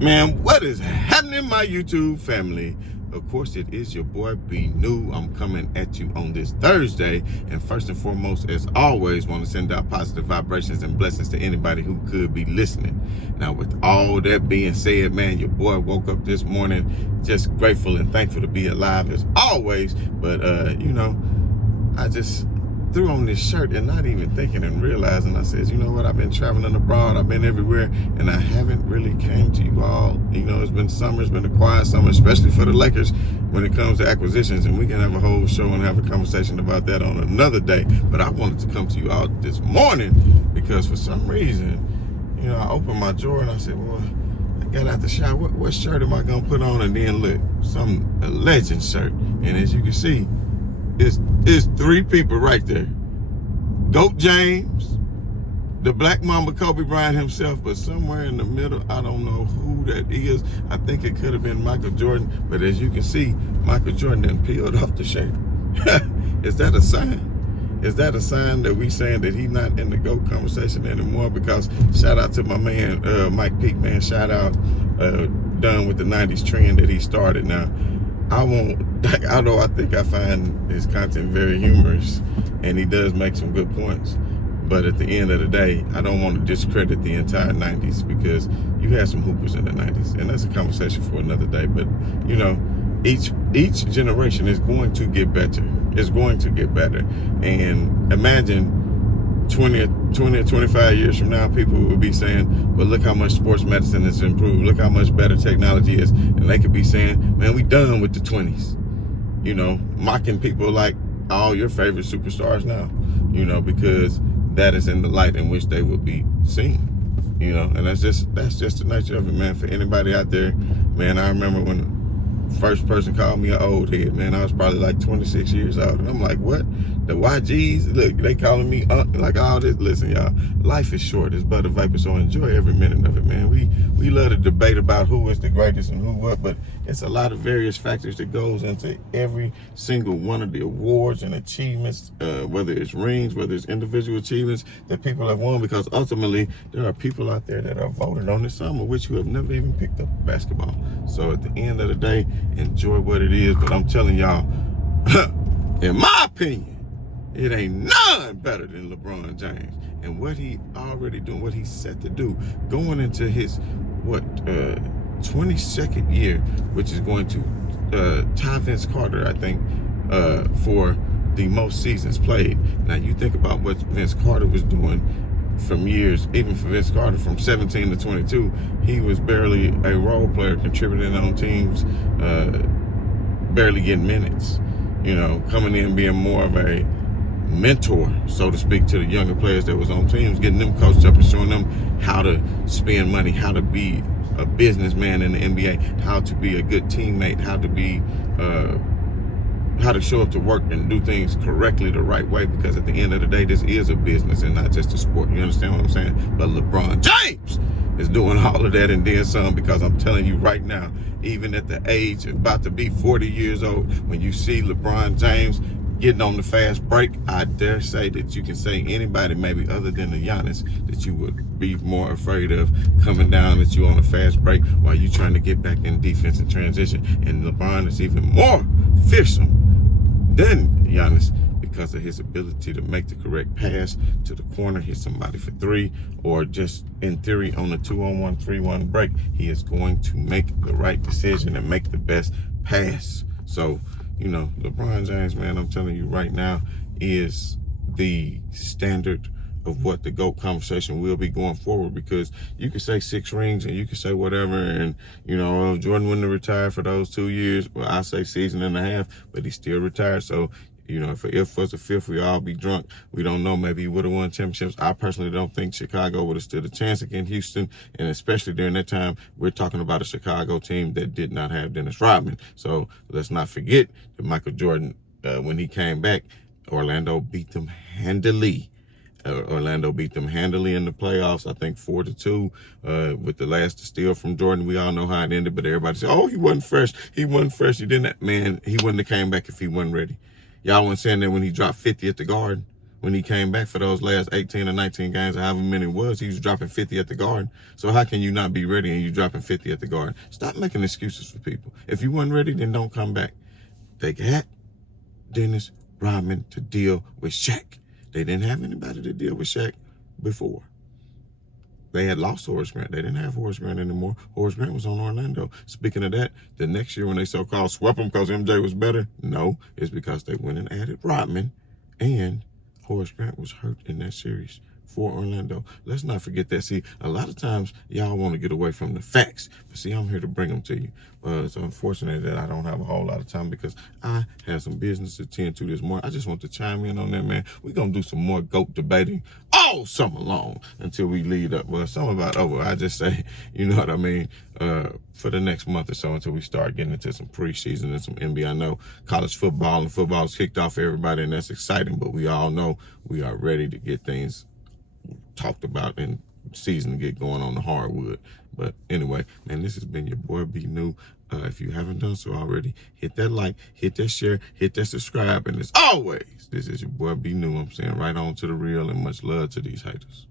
Man, what is happening, my YouTube family? Of course, it is your boy B New. I'm coming at you on this Thursday. And first and foremost, as always, want to send out positive vibrations and blessings to anybody who could be listening. Now, with all that being said, man, your boy woke up this morning just grateful and thankful to be alive as always. But, I just threw on this shirt and not even thinking and realizing, I said, you know what, I've been traveling abroad, I've been everywhere, and I haven't really came to you all. It's been summer, it's been a quiet summer, especially for the Lakers when it comes to acquisitions, and we can have a whole show and have a conversation about that on another day. But I wanted to come to you all this morning because for some reason, I opened my drawer and I said, well, I got out the shower, what shirt am I gonna put on? And then look, a legend shirt, and as you can see, it's three people right there. GOAT James, the Black Mamba Kobe Bryant himself, but somewhere in the middle, I don't know who that is. I think it could have been Michael Jordan, but as you can see, Michael Jordan done peeled off the shirt. Is that a sign? Is that a sign that we saying that he's not in the GOAT conversation anymore? Because shout out to my man, Mike Peak, man, shout out, done with the 90s trend that he started. Now, although I think I find his content very humorous and he does make some good points, but at the end of the day, I don't want to discredit the entire 90s because you had some hoopers in the 90s, and that's a conversation for another day. But each generation is going to get better. It's going to get better. And imagine 20 or 25 years from now, people will be saying, well, look how much sports medicine has improved. Look how much better technology is. And they could be saying, man, we done with the 20s. Mocking people like all your favorite superstars now, because that is in the light in which they will be seen, and that's just the nature of it, man. For anybody out there, man, I remember when first person called me an old head, man. I was probably like 26 years old. And I'm like, what? The YGs? Look, they calling me like all this. Listen, y'all, life is short. It's but a vapor, so enjoy every minute of it, man. We love to debate about who is the greatest and who what, but it's a lot of various factors that goes into every single one of the awards and achievements, whether it's rings, whether it's individual achievements that people have won, because ultimately there are people out there that are voted on this summer, which who have never even picked up basketball. So at the end of the day, enjoy what it is. But I'm telling y'all, in my opinion, it ain't none better than LeBron James and what he already doing, what he's set to do, going into his 22nd year, which is going to tie Vince Carter, I think, for the most seasons played. Now you think about what Vince Carter was doing from years, even for Vince Carter, from 17 to 22, he was barely a role player, contributing on teams, barely getting minutes, coming in being more of a mentor, so to speak, to the younger players that was on teams, getting them coached up and showing them how to spend money, how to be a businessman in the NBA, how to be a good teammate, how to be how to show up to work and do things correctly the right way, because at the end of the day, this is a business and not just a sport. You understand what I'm saying? But LeBron James is doing all of that and then some, because I'm telling you right now, even at the age of about to be 40 years old, when you see LeBron James getting on the fast break, I dare say that you can say anybody, maybe other than the Giannis, that you would be more afraid of coming down at you on a fast break while you trying to get back in defense and transition. And LeBron is even more fearsome than Giannis because of his ability to make the correct pass to the corner, hit somebody for three, or just in theory on a 2-on-1, 3-1 break, he is going to make the right decision and make the best pass. So, LeBron James, man, I'm telling you right now, is the standard of what the GOAT conversation will be going forward, because you can say 6 rings and you can say whatever, and Jordan wouldn't have retired for those 2 years. Well, I say season and a half, but he still retired. So if it was the 5th, we all be drunk. We don't know. Maybe he would have won championships. I personally don't think Chicago would have stood a chance against Houston, and especially during that time, we're talking about a Chicago team that did not have Dennis Rodman. So let's not forget that Michael Jordan, when he came back, Orlando beat them handily. Orlando beat them handily in the playoffs, I think 4-2, with the last steal from Jordan. We all know how it ended, but everybody said, oh, he wasn't fresh. He wasn't fresh. He didn't. Man, he wouldn't have came back if he wasn't ready. Y'all weren't saying that when he dropped 50 at the Garden, When he came back for those last 18 or 19 games, or however many it was, he was dropping 50 at the Garden. So how can you not be ready and you dropping 50 at the Garden? Stop making excuses for people. If you weren't ready, then don't come back. They got Dennis Rodman to deal with Shaq. They didn't have anybody to deal with Shaq before. They had lost Horace Grant. They didn't have Horace Grant anymore. Horace Grant was on Orlando. Speaking of that, the next year when they so-called swept him because MJ was better, no, it's because they went and added Rodman, and Horace Grant was hurt in that series for Orlando. Let's not forget that. See, a lot of times y'all want to get away from the facts, but see, I'm here to bring them to you. It's unfortunate that I don't have a whole lot of time because I have some business to tend to this morning. I just want to chime in on that, man. We're going to do some more GOAT debating all summer long until we lead up. Well, summer about over. I just say, you know what I mean, for the next month or so until we start getting into some preseason and some NBA. I know college football and football is kicked off for everybody, and that's exciting, but we all know we are ready to get things talked about and season to get going on the hardwood. But anyway, man, this has been your boy B New. If you haven't done so already, hit that like, hit that share, hit that subscribe, and as always, this is your boy B New. I'm saying right on to the real, and much love to these haters.